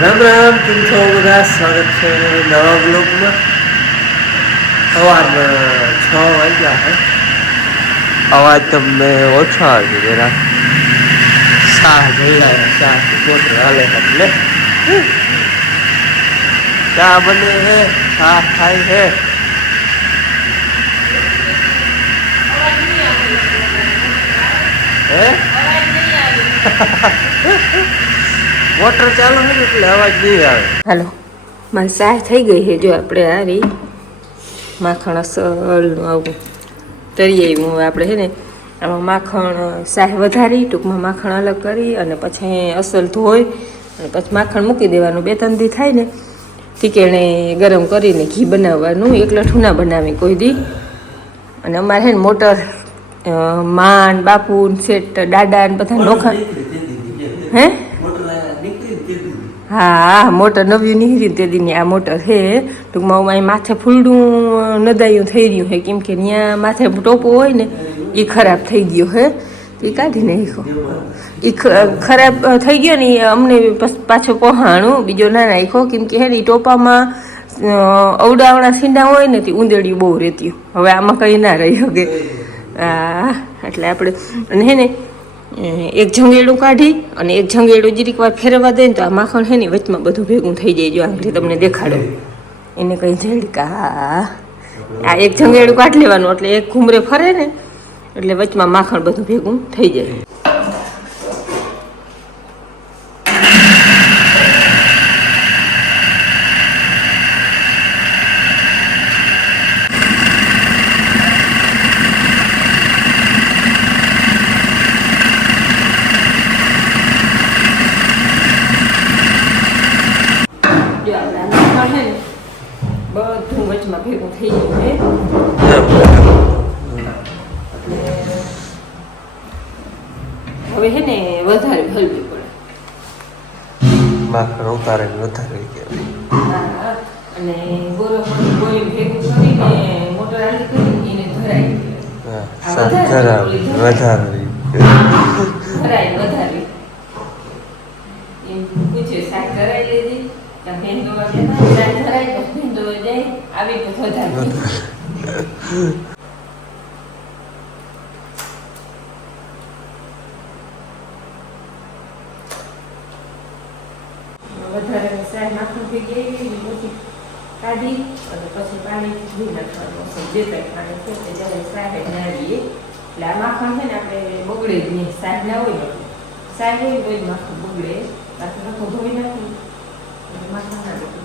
રામ રામ, કેમ છો બધા? સ્વાગત છે નવા બ્લોગમાં. સવારના 6 વાગ્યા છે. અવાજ તમને ઓછો આવે જરા. શાહ જઈ શાહ મોટર હાલે એટલે ચા બને હે, શાહ ખાય હે. હે મોટર ચાલુ છે એટલે અવાજ નહીં આવે. હાલો, મારી શાહ થઈ ગઈ છે. જો આપણે આ રહી માખણ અસલનું આવું તરી આવ્યું. હવે આપણે છે ને આમાં માખણ શાહ વધારી, ટૂંકમાં માખણ અલગ કરી અને પછી અસલ ધોઈ અને પછી માખણ મૂકી દેવાનું. 2-3 દી થાય ને ઠીકેણે ગરમ કરીને ઘી બનાવવાનું. એકલા ઠૂના બનાવી કોઈ દી. અને અમારે છે ને મોટર માન બાપુ શેઠ દાદા ને બધા નોખા. હે હા, મોટર નવી નીકળી તે દીની આ મોટર હે. ટૂંકમાં અહીં માથે ફૂલડું નદાયું થઈ રહ્યું હે, કેમ કે ત્યાં માથે ટોપો હોય ને એ ખરાબ થઈ ગયો હે. તો એ કાઢી નાખ્યો. એ ખરાબ થઈ ગયો ને અમને પાછો પહાણું બીજો ના નાખ્યો, કેમ કે હે ને ટોપામાં અવડાવણા સીંડા હોય ને તે ઉંદેડિયું બહુ રહેતી. હવે આમાં કંઈ ના રહી શકે. એટલે આપણે અને હે ને એક જંગેડું કાઢી અને એક જંગેડું જીરીક વાર ફેરવા દે ને તો આ માખણ છે ને વચમાં બધું ભેગું થઈ જાય. જો આંગળી તમને દેખાડો એને કંઈ ઝેડકા. આ એક જંગેડું કાઢી લેવાનું એટલે એક ઘૂમરે ફરે ને એટલે વચમાં માખણ બધું ભેગું થઈ જાય. બધું વચમાં ભેગું થઈ ગયું છે. હવે હે ને વધારે હલવી પડે. માખણ ઉતારે વધારે કહેવાય. અને ગોળી ભેગું કરીને મોટર આલી કરી એને ધરાઈ વધારે એમ પૂછે શાક ધરાઈ લીધી ત્યાં ભેંડો શાક ધરાય તો ભેંડો જાય આવી તો વધારે શાક નાખવું થઈ ગઈ પછી કાઢી અને પછી પાણી ધોઈ નાખવાનું. જે કંઈ પાણી છે તે જ્યારે શાક નાવીએ એટલે આ માખણ છે ને આપણે બગડે જ નહીં. શાક ના હોય ને શાક હોય તો જ માખણ બગડે. બાકી નાખો ધોઈ નાખી માખણ ના બગડે.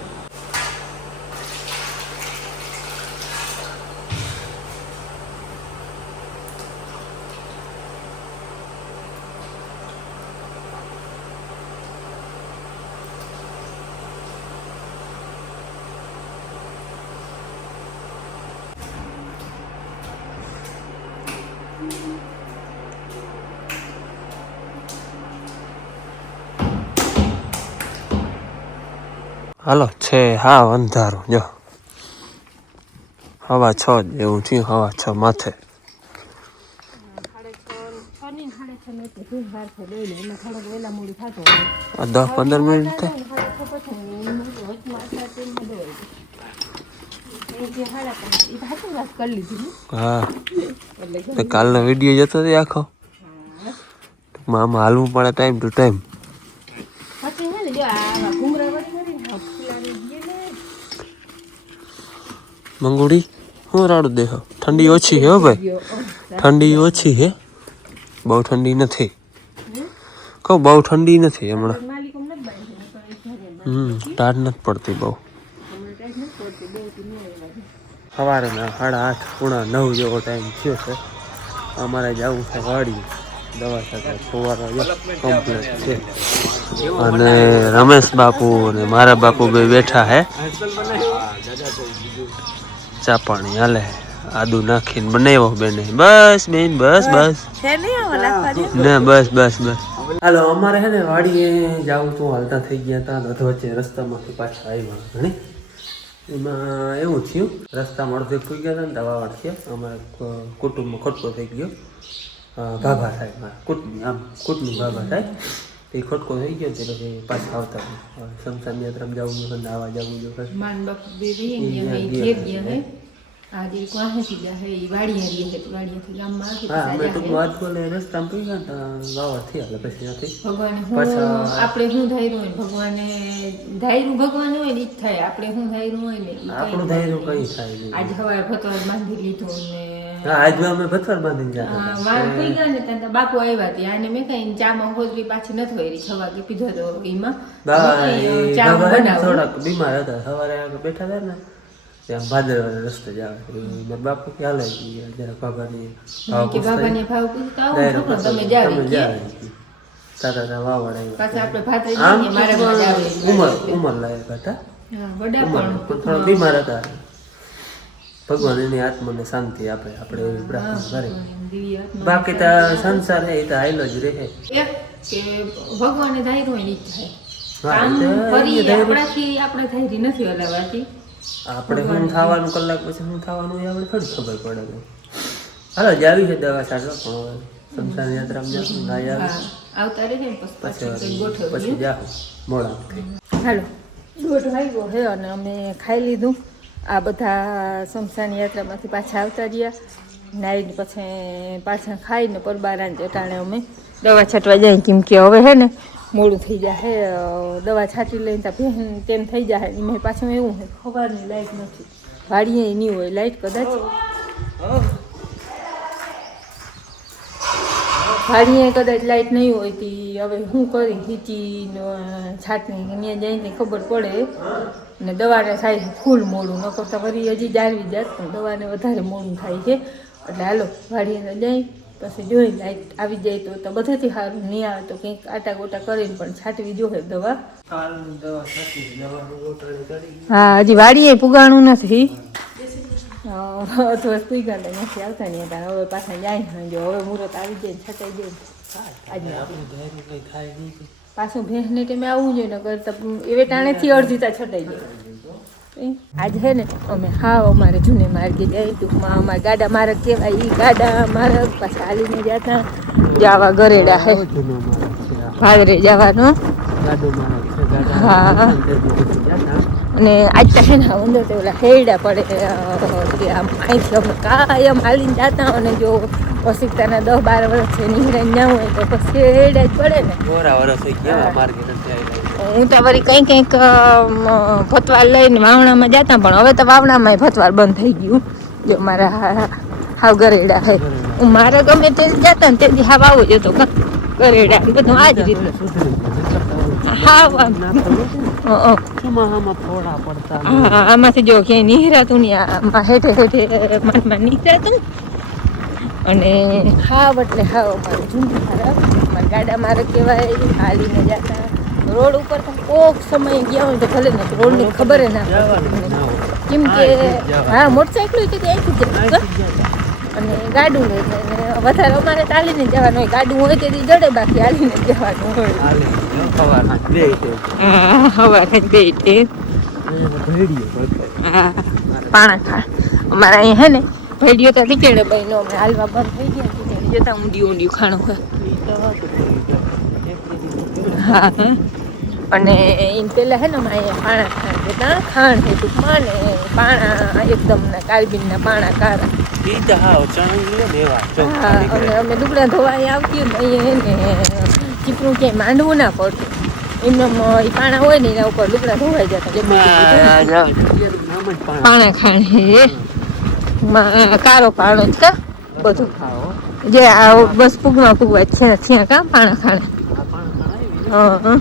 હાલો છે હા અંધારું. જો 6:15 જેવું થયું. 6:15 માથે. 10-15 મિનિટ થાય. હા, કાલનો વિડીયો જતો હતો આખો. આમાં હાલવું પડે ટાઈમ ટુ ટાઈમ. મંગુડી હું રાડું દેખો. ઠંડી ઓછી હે ભાઈ, ઠંડી ઓછી હે. બહુ ઠંડી નથી. કહું બહુ ઠંડી નથી હમણાં. ટાઢ નથી પડતી બહુ. સવારના 8:30-9 જેવો ટાઈમ થયો છે. અમારે જવું છે વાડી. દવા સાથે ફુવારા કમ્પ્લીટ છે. અને રમેશ બાપુ અને મારા બાપુ બે બેઠા હે. ચા પાણી હાલે. આદુ નાખીને બનાવ્યો બેને. બસ બેન બસ બસ ના બસ બસ બસ. હાલો, અમારે હે ને વાડીએ જવું તું હાલતા થઈ ગયા હતા. વચ્ચે રસ્તામાંથી પાછા આવ્યા ઘણી. એમાં એવું થયું રસ્તામાં અડધે ખુઈ ગયા હતા ને દવા વાળશે. અમારે કુટુંબમાં ખોટકો થઈ ગયો. ભાભા થાય મારા કુટુંબ, આમ કુટુંબ ભાભા થાય. તે ખોટકો થઈ ગયો તે પછી પાછા આવતા શમશાન યાત્રામાં જવું જોઈએ નાવા જવું જોઈએ માન બાપ બેબી અહીંયા ઘેર ગયા હે આજે કોહાથી જા હે વાડીએ રહી હે વાડીએથી ગામમાં આવી હા અમે તો વાત બોલે રસ્તામાં પી ગયા વાવા થી એટલે પછી નથી ભગવાન આપણે શું ધાર્યું હોય ભગવાને ધાર્યું ભગવાન હોય ને ઈ જ થાય આપણે શું ધાર્યું હોય ને આપણું ધાર્યું કઈ થાય નહીં આજ સવારે ભતવાર બાંધી લીધું ને હા આજ અમે ભતવાર બાંધીને જતા વાર થઈ ગયા ને ત્યાં બાપુ આવ્યા હતી આને મેં કઈ ચામાં હોજરી પાછી નથી હોય છ વાગે પીધો તો એમાં ચા બનાવ થોડાક બીમાર હતા સવારે આગળ બેઠા હતા ને ત્યાં ભાદરવાના રસ્તે જ આવે બાપુ ખ્યાલ આવી જરા બાબાની કે બાબાને ભાવ પૂછતા આવો તમે જાવ તારા વાવડ પાછા આપણે ભાત લઈને મારા ઉમર લાયક હતા વડા પણ થોડા બીમાર હતા ભગવાન એની આત્માને શાંતિ આપે આપણે એવી પ્રાર્થના કરીએ બાકી તો સંસાર હે તો આયલો જ રહે કે ભગવાને ધાર્યું હોય ની થાય કામ કરી આપણાથી આપણે ધારી નથી હલાવાતી આપણે શું થવાનું કલાક પછી શું થવાનું એ આપણે થોડી ખબર પડે હાલો જ આવી છે દવા છાંટો પણ શમશાન યાત્રામાં જાશું ના આવતા રહે ને પછી ગોઠવ પછી જાઓ મોડા હાલો દોઢ વાગ્યો હે અને અમે ખાઈ લીધું આ બધા શમશાન યાત્રામાંથી પાછા આવતા રહ્યા નાઈને પછી પાછા ખાઈને પરબારાને ચટાણે અમે દવા છાંટવા જાય કેમ કે હવે હે ને મોડું થઈ જાય દવા છાંટી લઈને ત્યાં તેમ થઈ જાય એમાં પાછું એવું હોય ખબરની લાઈટ નથી વાડીએ નહીં હોય લાઈટ કદાચ વાડીએ કદાચ લાઈટ નહીં હોય તે હવે શું કરી હીચી છાટણી ત્યાં જઈને ખબર પડે ને દવાને થાય છે ફૂલ મોડું ન કરતા ફરી હજી જાળવી જાત પણ દવાને વધારે મોડું થાય છે એટલે હાલો વાડીએ જઈ પછી જોઈ લાઈટ આવી જાય તો બધાથી સારું નહીં આવે તો કંઈક આટા ગોટા કરીને પણ છાંટવી જોઈએ દવા હા હજી વાડીએ પુગાણું નથી અથવા પુગાને નથી આવતા નહીં હતા હવે પાછા જાય જો હવે મુહૂર્ત આવી જાય છટાઈ જાય આજે પાછું ભેંસને ટાઈમે આવવું જોઈએ ને કરતા એવે ટાણેથી અડધી તા છટાઈ જાય આજે હે ને અમે હાવ અમારે જૂને માર્ગે જાય ટૂંકમાં અમારે ગાડા માર્ગ કહેવાય એ ગાડા માર્ગ પાછા હાલીને જતા જવા ગરેડા હે ભાદરે જવાનો હા અને આજ તો હે ને અંદર તો ઓલા હેડા પડે કે આમ અહીંથી અમે કાયમ હાલીને જતા અને જો ઓશિકતાના 10-12 વર્ષ છે નીકળીને ના હોય તો પછી હેડા જ પડે ને હું તો વળી કંઈક ભતવાર લઈને વાવણામાં જતા પણ હવે તો વાવણામાં ભતવાર બંધ થઈ ગયું જો મારા હાવ ગરેડા હે હું મારે ગમે તે જતા ને તેથી હાવ આવો જતો ગરેડા બધું આ જ રીતે હાવ આમાંથી જો ક્યાંય નીકળાતું ને આમાં હેઠે હેઠે મનમાં નીકળાતું અને હાવ એટલે હાવ મારું જૂનું મારા ગાડા મારે કહેવાય હાલીને જતા રોડ ઉપર તો કોક સમય ગયા હોય તો ભલે ને રોડની ખબર ના કેમ કે હા મોટરસાઇકલ હોય તો ત્યાંથી અને ગાડું લઈને વધારે અમારે ચાલીને જવાનું હોય ગાડું હોય તેથી જડે બાકી હાલીને જવાનું હોય સવારે બે પાણા ખા અમારે અહીંયા હે ને ભેડિયો તો લીકેડે બહેનો અમે હાલવા બંધ થઈ ગયા ખીચડી જતા ઊંડિયું ખાણું હોય હા અને એને પહેલાં હે ને અહીંયા પાણા ખાણ જતા ખાણ છે ટૂંકમાં ને પાણા એકદમ કાળબીનના પાણા કાળા અને અમે દુબળા ધોવા અહીંયા આવતી ને અહીંયા ને ચીપરું ક્યાંય માંડવું ના પડતું એમને એ પાણા હોય ને એના ઉપર દુબળા ધોવાઈ જતા પાણા ખાણ હે કાળો પાણો જ કા બધું જે આ બસ પૂગવા છે ત્યાં કામ પાણા ખાણા હા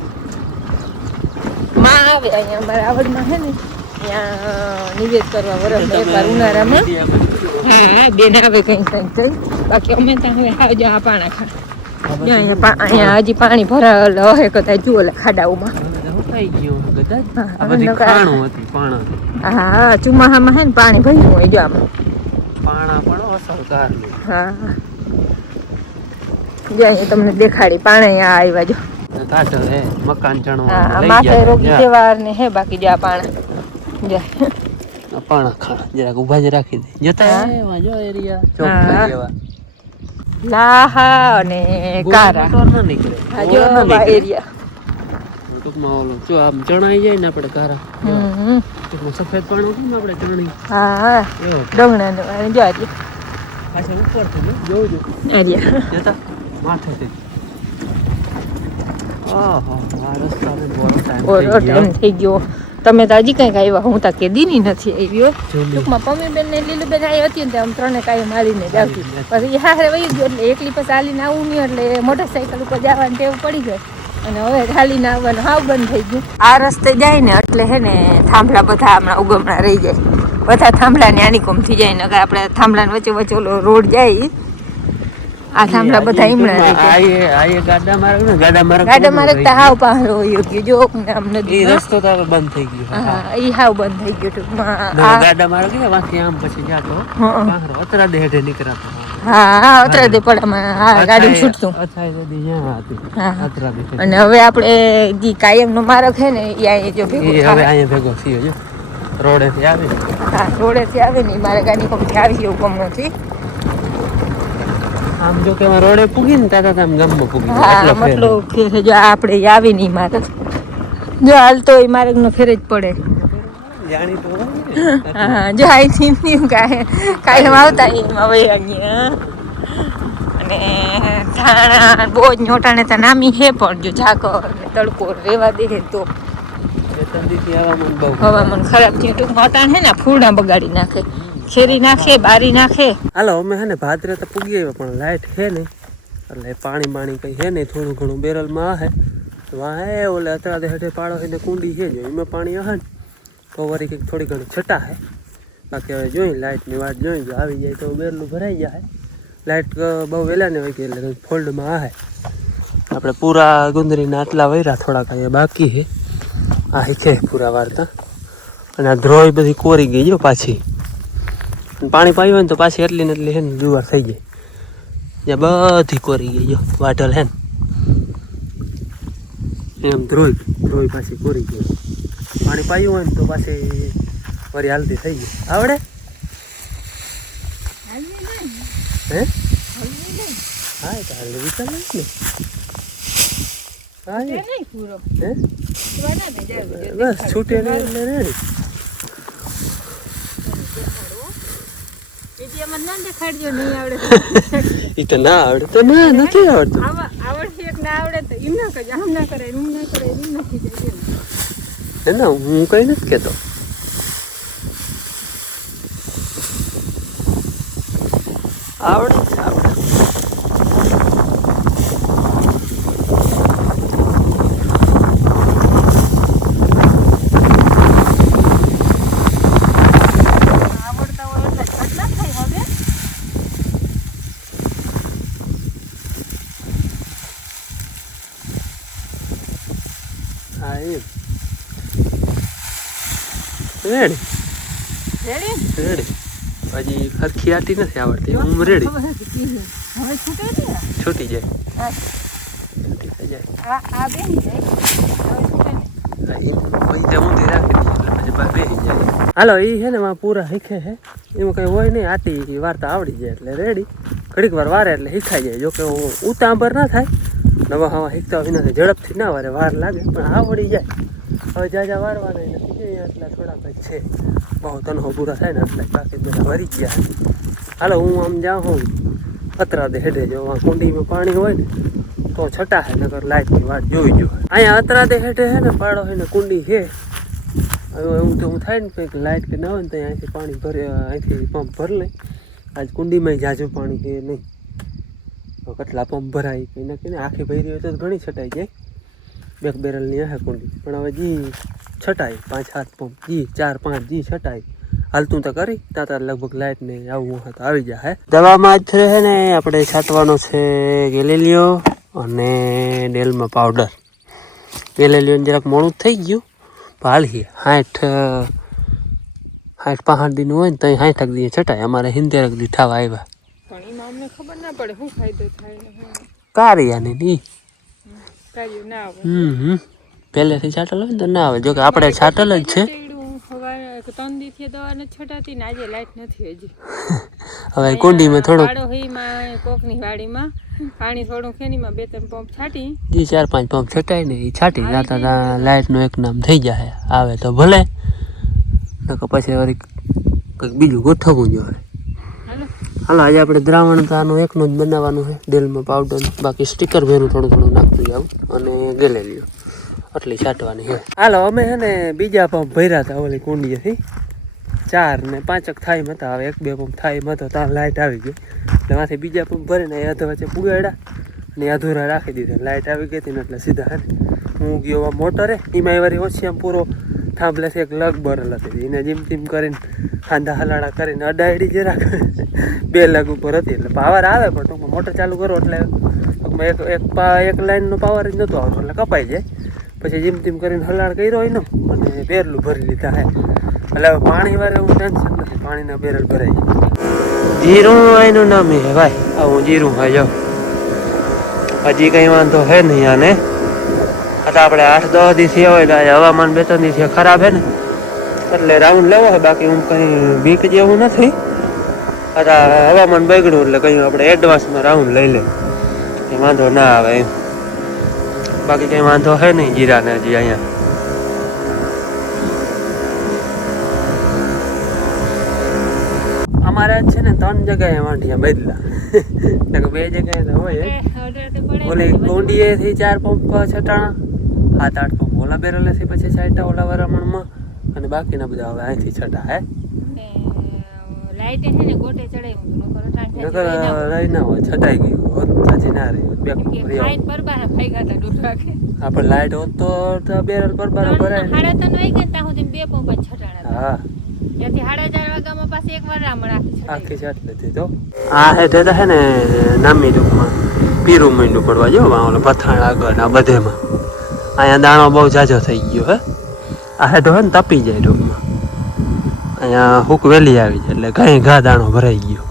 માં આવે અહીંયા અમારા આવડમાં છે ને ત્યાં નિવેદ કરવા વરસ એકવાર ઉનાળામાં હા બેન આવે કંઈક બાકી અમે ત્યાં હવે હાવ જા પાણા ખા અહીંયા હજી પાણી ભરાયેલ હે કદાચ જુઓ ખાડાઓમાં હા ચોમાસામાં હે ને પાણી ભર્યું હોય જો આમાં હા જ્યાં તમને દેખાડી પાણી અહીંયા આવ્યા જો મકાન ચણવા માથે રોગી તહેવાર ને હે બાકી જો આ પાણા પાણા ખા જરાક ઉભા જ રાખી દે જતા જો એરિયા ચોક જેવા લાહા અને કારા ના નીકળે હા જો એરિયા ટૂંકમાં ઓલો જો આમ ચણાઈ જાય ને આપણે કારા ટૂંકમાં સફેદ પાણી હતું ને આપણે ચણી હા એવો ડોંગણા જો આજે પાછા ઉપરથી જોજો એરિયા જતા માથેથી આહા આ રસ્તાને બહુ ટાઈમ થઈ ગયો તમે તો હજી કંઈક આવ્યા હું તો કેદીની નથી આવ્યો ટૂંકમાં પમ્મીબેન ને લીલુબેન આવી હતી ને આમ ત્રણે કાંઈ મારીને જ આવતી પછી હારે વહી ગયો એટલે એકલી પછી ચાલીને આવું નહીં એટલે મોટરસાઇકલ ઉપર જવાની ટેવ પડી જાય અને હવે ચાલીને આવવાનું હાવ બંધ થઈ ગયું આ રસ્તે જાય ને એટલે હે ને થાંભલા બધા હમણાં ઉગમણા રહી જાય બધા થાંભલાની આનીકોમ થઈ જાય ને આપણે થાંભલાની વચ્ચે વચ્ચે ઓલો રોડ જાય આ થાંભલા બધા ઈમણા રહી જાય ગાડા મારે તો હાવ પાહરો યોગ્ય જો આમ નદી રસ્તો તો હવે બંધ થઈ ગયો હા ઈ હાવ બંધ થઈ ગયો ટૂંકમાં ગાડા મારે કે વાંથી આમ પછી જાતો પાહરો અતરા દે હેઠે નીકળાતો હા અતરા દે પડામાં હા ગાડી છૂટતું અચ્છા નદી ત્યાં હતી અતરા દે અને હવે આપણે જે કાયમનો માર્ગ છે ને એ અહીંયા જો ભેગો હવે અહીંયા ભેગો થયો જો રોડેથી આવે હા રોડેથી આવે ને મારે ગાડી કોમથી આવી એવું ગમ નથી આમ જો કે રોડે પૂગી ને તાતા આમ ગામમાં પૂગી હા મતલબ ફેર જો આપણે આવી નહીં માર્ગ જો હાલ તો એ માર્ગ નો ફેર જ પડે જાણી તો હા જો અહીંથી કાયમ આવતા એમ હવે અહીંયા અને ધાણા બહુ જ નોટાને તો નામી હે પણ જો ઝાકર ને તડકો રેવા દે તો હવામાન ખરાબ થયું ટૂંકમાં અટાણ હે ને ફૂલડા બગાડી નાખે ખેરી નાખે બારી નાખે હાલો અમે હે ને ભાદરે તો પૂગી આવ્યા પણ લાઈટ હે ને એટલે પાણી બાણી કઈ હે નહીં થોડું ઘણું બેરલમાં હે વાહે ઓલે અત્યારે હેઠે પાડો એને કુંડી છે જો એમાં પાણી હે ને તો વળી કંઈક થોડી ઘણી છટા હે બાકી હવે જોઈ લાઇટની વાત જોઈ જો આવી જાય તો બેરલું ભરાઈ જાય લાઇટ બહુ વહેલા ને હોય કે એટલે ફોલ્ડમાં આવે આપણે પૂરા ગુંદરીના આટલા વૈરા થોડાક અહીંયા બાકી છે આ હીખે પૂરા વારતા અને આ ધ્રોય બધી કોરી ગઈ જો પાછી પાણી પાયું હોય ને તો પાછી એટલી ને એટલી હે ને દુવાર થઈ જાય ત્યાં બધી કોરી ગઈ જો વાટલ હે ને એમ ધ્રોય પાછી કોરી ગઈ પાણી પાયું હોય ને તો પાછી વરી હાલતી થઈ ગઈ આવડે હે હા તો હાલ વિચાર ને બસ છૂટે ને એટલે રેડી ઈ તો ના આવડે તો ના નથી આવડતું આવડે એક ના આવડે તો એમ ના કરે આમ ના કરે એમ ના કરે એમ નથી જાય ના હું કઈ નથી કેતો આવડે છે આવડે રેડી રેડી હજી હરખી આટી નથી આવડતી હું રેડી છૂટી જાય છૂટી થઈ જાય ઊંધી રાખી એટલે પછી બેસી જાય હાલો એ છે ને પૂરા શીખે છે એમાં કઈ હોય નહીં આટી વાર્તા આવડી જાય એટલે રેડી ઘડીક વાર વારે એટલે શીખાઈ જાય જોકે ઉતાંબર ના થાય નવા હવા શીખતા હોય નથી ઝડપથી ના વારે વાર લાગે પણ આવડી જાય હવે જાજા વારવાના નથી એટલા થોડાક જ છે બહુ તનહો પૂરા થાય ને એટલે બાકી બધા વરી ગયા હાલો હું આમ જાઉં હોઉં અતરા દે હેઠે જો કુંડીમાં પાણી હોય ને તો છટા હે નગર લાઇટની વાત જોઈ જો અહીંયા અતરા દે હેઠે હે ને પાડો હે ને કુંડી છે હવે એવું તો હું થાય ને કંઈક લાઇટ કે ના હોય ને તો અહીંથી પાણી ભરે અહીંથી પંપ ભર લઈ આજ કુંડીમાં જાજુ પાણી છે નહીં કેટલા પંપ ભરાય કંઈ નક્કી ને આખી ભરી હોય તો ઘણી છટાઈ જાય બેક બેરલની હે કુંડી પણ હવે જી છટાય 5-7 પંપ જી 4-5 જી છટાય હાલતું તો કરી તાતા લગભગ લાઇટ ને આવું તો આવી જાય દવામાં જ રહે ને આપણે છાંટવાનો છે ગેલેલિયો અને ડેલમાં પાવડર ગેલેલિયો જરાક મોડું થઈ ગયું હાલી 60-65 દિન હોય ને તો 60 દી છટાય અમારે 70 દી ઠાવા આવ્યા પણ એમાં અમને ખબર ના પડે શું ફાયદો થાય કારિયાને નહીં કાર્ય ના આવે પહેલેથી છાંટલ હોય ને તો ના આવે જો કે આપણે છાંટલ જ છે 3 દિવસથી દવા નથી છટાતી ને આજે લાઈટ નથી હજી. હવે કુંડીમાં થોડું વાડો હઈમાં કોકની વાડીમાં પાણી થોડું ખેનીમાં 2-3 પંપ છાટી જે 4-5 પંપ છટાય ને એ છાટી જાતા લાઇટનું એક નામ થઈ જાય. આવે તો ભલે, નકર પછી વળી કંઈક બીજું ગોઠવવું જોઈએ. હાલો આજે આપણે દ્રાવણ તો આનું એકનું જ બનાવવાનું છે, ડેલમાં પાવડર, બાકી સ્ટીકર ભેરું થોડું થોડું નાખતું જાવ અને ગેલેલીઓ આટલી છાંટવાની છે. હાલો અમે છે ને બીજા પંપ ભર્યા હતા ઓલી કુંડીએથી 4 ને 5 થાઈમ હતા. હવે 1-2 પંપ થાઈમ હતો ત્યાં લાઇટ આવી ગઈ એટલે માંથી બીજા પંપ ભરીને એ અધ વચ્ચે પુગાડ્યા અને અધૂરા રાખી દીધા. લાઇટ આવી ગઈ હતી ને એટલે સીધા હે હું ગયો મોટરે એમાં વારી ઓછી આમ પૂરો થાંભલેથી એક લગ બરલ હતી એને જીમ તીમ કરીને ખાંધા હલાડા કરીને અડાયડી જરાક 2 લગ ઉપર હતી એટલે પાવર આવે પણ ટૂંકમાં મોટર ચાલુ કરો એટલે ટૂંકમાં એક લાઇનનો પાવર જ નહોતો આવતો એટલે કપાઈ જાય. પછી જીમ તીમ કરીને હલાડ કર્યો હોય ને અને બેરલું ભરી લીધા હે એટલે હવે પાણી વારે હું ટેન્શન નથી, પાણીના બેરલ ભરાઈ જાય. જીરું એનું નામ હે ભાઈ, આવું જીરું હોય જો હજી કંઈ વાંધો હે નહીં. આને आता આપણે 8-10 દી થયા હોય એટલે હવામાન 2-3 દી થયા ખરાબ હે ને એટલે રાઉન્ડ લેવો હોય. બાકી હું કંઈ બીક જેવું નથી. आता હવામાન બગડ્યું એટલે કંઈ આપણે એડવાન્સમાં રાઉન્ડ લઈ લે એ વાંધો ના આવે એમ. બાકી કંઈ વાંધો હે નહીં જીરાને હજી અહીંયા. અમારે છે ને 3 જગ્યાએ વાંઢિયા બદલા 2 જગ્યાએ તો હોય. ઓલી કુંડીએથી 4 પંપ છટાણા, 7-8 પંપ ઓલા બેરલેથી પછી છાંટા ઓલા વરામણમાં અને બાકીના બધા હવે અહીંથી છટા હે. લાઈટ હે ને ગોટે ચડાવ્યું નકર રહી ના હોય, છટાઈ ગયું સાચી ના રહી. લાઈટ પરબાર ફાઈગા હતા 2 વાગે. આપણે લાઈટ હોત તો બેરલ પરબાર ભરાય. 3:30 વાગે ત્યાં સુધી 2 પંપ જ છટાણા. હા ત્યાંથી 4:30 વાગ્યામાં પાછી એક વરામણ આખી છાટ લીધી તો આ હે તે હે ને નામી ટૂંકમાં પીરું મીંડું પડવા જો ઓલો પથાણ આગળ આ બધેમાં. અહીંયા દાણો બહુ જાજો થઈ ગયો હે. આ હેઠો હે ને તપી જાય ટૂંકમાં. અહીંયા હુક વેલી આવી જાય એટલે ઘા દાણો ભરાઈ ગયો.